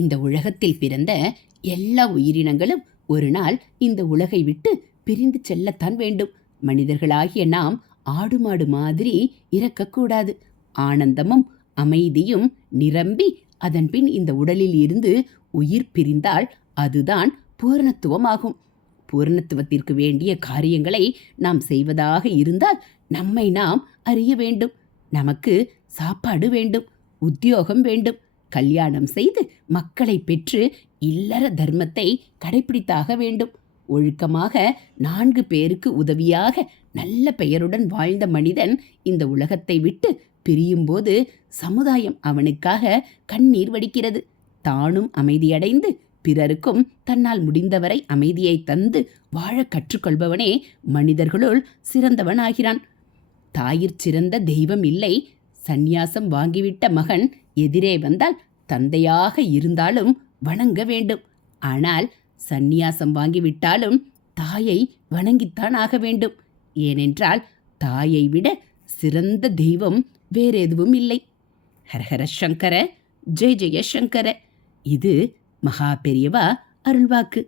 இந்த உலகத்தில் பிறந்த எல்லா உயிரினங்களும் ஒரு நாள் இந்த உலகை விட்டு பிரிந்து செல்லத்தான் வேண்டும். மனிதர்களாகிய நாம் ஆடு மாடு மாதிரி இறக்கக்கூடாது. ஆனந்தமும் அமைதியும் நிரம்பி அதன்பின் இந்த உடலில் இருந்து உயிர் பிரிந்தால் அதுதான் பூரணத்துவமாகும். பூரணத்துவத்திற்கு வேண்டிய காரியங்களை நாம் செய்வதாக இருந்தால் நம்மை நாம் அறிய வேண்டும். நமக்கு சாப்பாடு வேண்டும், உத்தியோகம் வேண்டும், கல்யாணம் செய்து மக்களை பெற்று இல்லற தர்மத்தை கடைபிடித்தாக வேண்டும். ஒழுக்கமாக 4 பேருக்கு உதவியாக நல்ல பெயருடன் வாழ்ந்த மனிதன் இந்த உலகத்தை விட்டு பிரியும்போது சமுதாயம் அவனுக்காக கண்ணீர் வடிக்கிறது. தானும் அமைதியடைந்து பிறருக்கும் தன்னால் முடிந்தவரை அமைதியை தந்து வாழ கற்றுக்கொள்பவனே மனிதர்களுள் சிறந்தவனாகிறான். தாயிற் சிறந்த தெய்வம் இல்லை. சந்நியாசம் வாங்கிவிட்ட மகன் எதிரே வந்தால் தந்தையாக இருந்தாலும் வணங்க வேண்டும். ஆனால் சந்நியாசம் வாங்கிவிட்டாலும் தாயை வணங்கித்தான் ஆக வேண்டும். ஏனென்றால் தாயை விட சிறந்த தெய்வம் வேறெதுவும் இல்லை. ஹரஹர சங்கர, ஜெய ஜெய சங்கர. இது மகா பெரியவா அருள்வாக்கு.